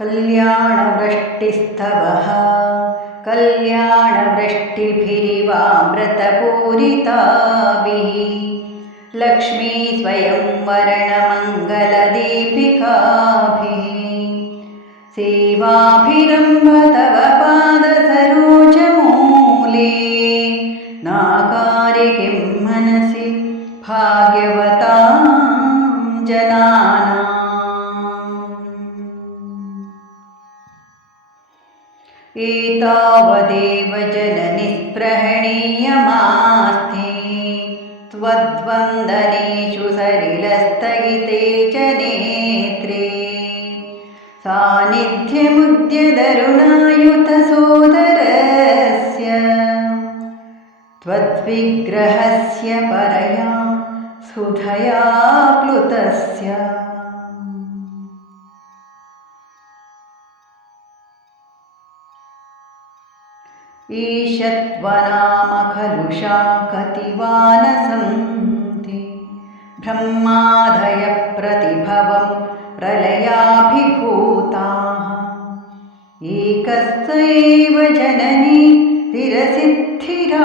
कल्याणवृष्टिस्तवः कल्याणवृष्टिभिरिवामृतपूरिताभिः लक्ष्मी स्वयंवरणमङ्गलदीपिकाभिः सेवाभिरम्भ तव पादसरोजमूले नाकारि किं मनसि भाग्यवतां जनानाम्। एतावदेव जननिस्पृहणीयमास्ते त्वद्वन्दनेषु सलिलस्थगिते च नेत्रे सान्निध्यमुद्यदरुणायुतसोदरस्य त्वद्विग्रहस्य परया सुधया प्लुतस्य। ईशत्वनाम खलु शाकतिवा न सन्ति ब्रह्मादयः प्रतिभवं प्रलयाभिभूताः एकस्यैव जननी स्थिरसिद्धिरास्ते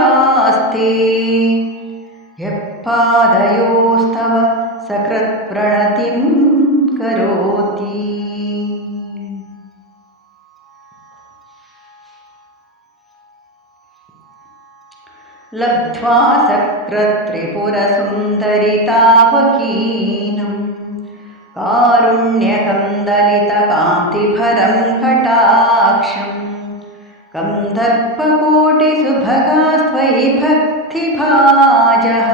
यः पादयोस्तव सकृत्प्रणतिं करोति। लब्ध्वा सकृत्त्रिपुरसुन्दरितावकीनं कारुण्यकं दलितकान्तिभरं कटाक्षं कन्दर्पकोटिसुभगास्त्वयि भक्तिभाजः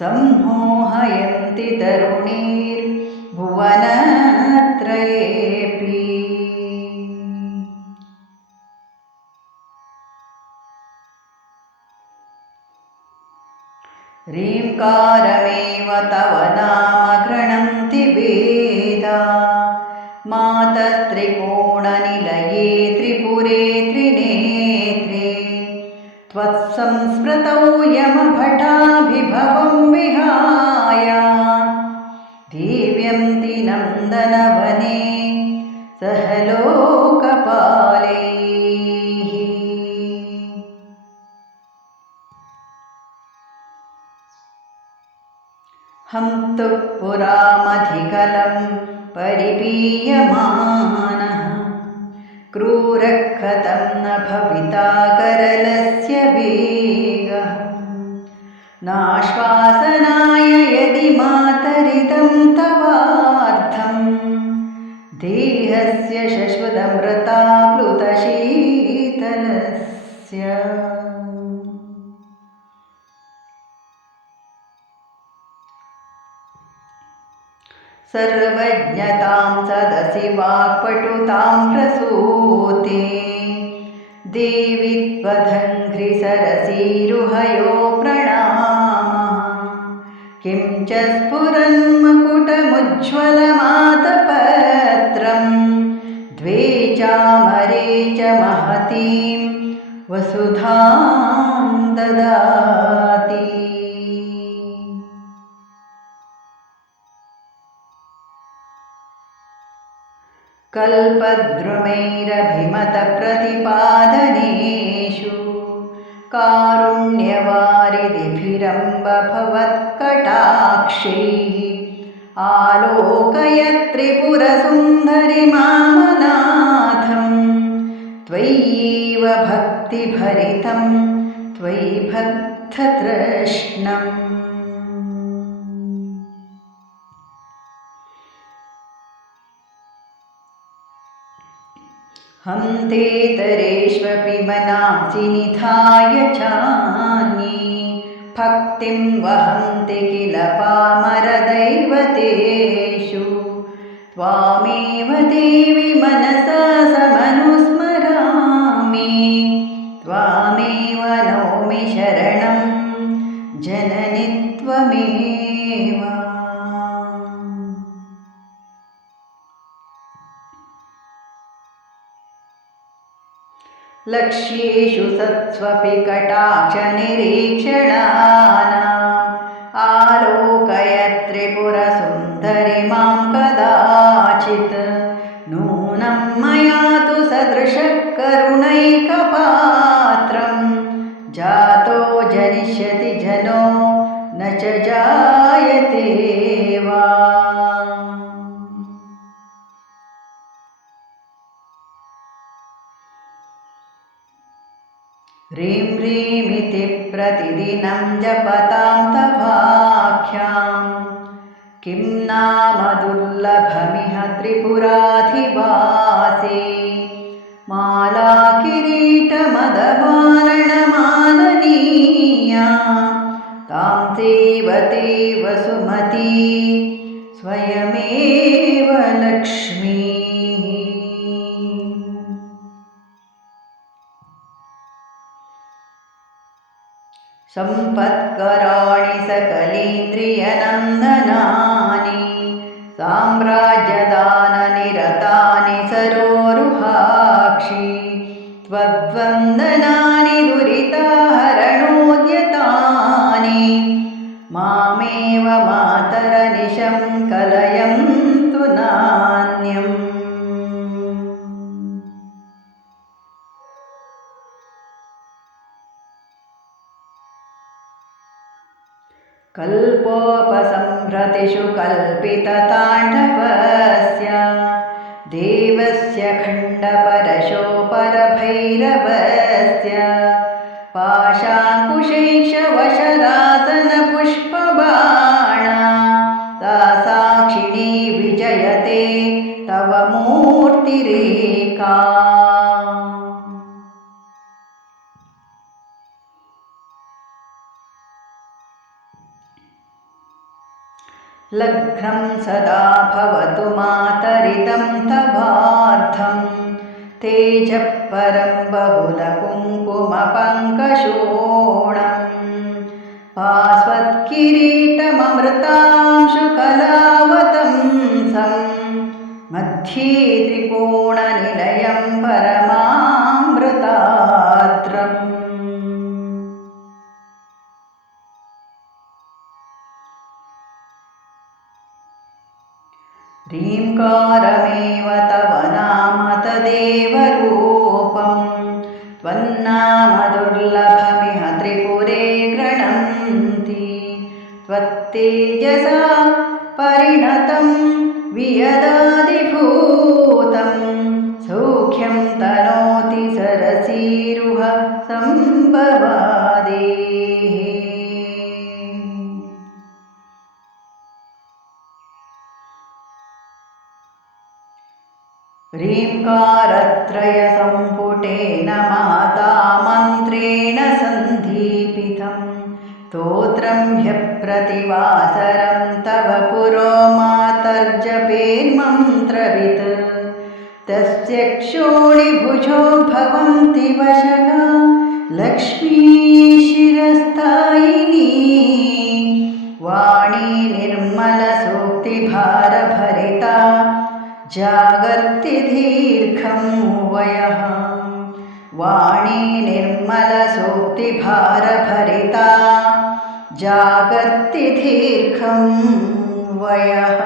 सम्मोहयन्ति तरुणीर्भुवनत्रयेऽपि। ह्रीङ्कारमेव तव नाम गृह्णन्ति वेदा मातस्त्रिकोणनिलये त्रिपुरे त्रिनेत्रे त्वत्संस्मृतौ यमभटाभिभवं विहाय दीव्यन्ति नन्दनवने सह लोकपालैः। हम तु पुरामधिकलं परिपीयमानः क्रूरः कथं न भविता करलस्य वेगः नाश्वासनाय यदि मातरिदं तवार्थं देहस्य शश्वतमृताप्लुतशीतलस्य। सर्वज्ञतां सदसि वाक्पटुतां प्रसूते देवि त्वदङ्घ्रिसरसीरुहयो प्रणामः किं च स्फुरन्मकुटमुज्ज्वलमातपत्रं द्वे चामरे च महतीं वसुधां ददाति। कल्पद्रुमैरभिमतप्रतिपादनेषु कारुण्यवारिधिभिरम्ब भवत्कटाक्षैः आलोकयत् त्रिपुरसुन्दरिमामनाथं त्वय्यैव भक्तिभरितं त्वयि भक्ततृष्णम्। हन्तेतरेष्वपि मनांसि निधाय चान्ये भक्तिं वहन्ति किल पामरदैवतेषु त्वामेव देवि मनसा समनुस्मरामि त्वामेव नौमि शरणं जननि त्वमेव। लक्ष्येषु सत्स्वपि कटाक्षनिरीक्षणानाम् आलोकय त्रिपुरसुन्दरि मां कदाचित् नूनं पूर्णं मया तु सदृशकरुणैकपात्रं जातो जनिष्यति जनो न च जायते वा। ह्रीं ह्रीमिति प्रतिदिनं जपतां तवाख्यां किं नाम दुर्लभमिह त्रिपुराधिवासे। मालाकिरीटमदवारणमाननीया तां सेवते वसुमती स्वयमेव लक्ष्मी। सम्पत्कराणि सकलेन्द्रियनन्दनानि साम्राज्यदाननिरतानि सरोरुहाक्षि त्वद्वन्दनानि दुरिताहरणोद्यतानि मामेव मातरनिशं कलयन्तु नान्यम्। कल्पोपसंहृतिषु कल्पितताण्डवस्य देवस्य खण्डपरशोपरभैरवस्य पाशाङ्कुशैक्षवशरासनपुष्पबाणा सा साक्षिणी विजयते तव मूर्तिरेका। लग्नं सदा भवतु मातरितं तवार्धं तेजः परं बहुलकुङ्कुमपङ्कशोणं पास्वत्किरीटममृतांशुकलावतंसं मध्ये त्रिकोणनिलयं परमामृतार्द्रम्। ह्रीङ्कारमेव तव नाम तदेव रूपं त्वन्नाम दुर्लभमिह त्रिपुरे गृह्णन्ति। त्वत्तेजसा परिणतं वियदादिभूतं सौख्यं तनोति सरसीरुह सम्भवादेः। ह्रीङ्कारत्रयसम्पुटेन महता मन्त्रेण सन्दीपितं स्तोत्रं ह्यप्रतिवासरं तव पुरो मातर्जपेन्मन्त्रवित् तस्य क्षोणिभुजो भवन्ति वशगा लक्ष्मी शिरस्थायिनी वाणी निर्मलसूक्तिभारभरिता जागर्ति दीर्घं वयः। वाणी निर्मलसूक्तिभारभरिता जागर्ति दीर्घं वयः।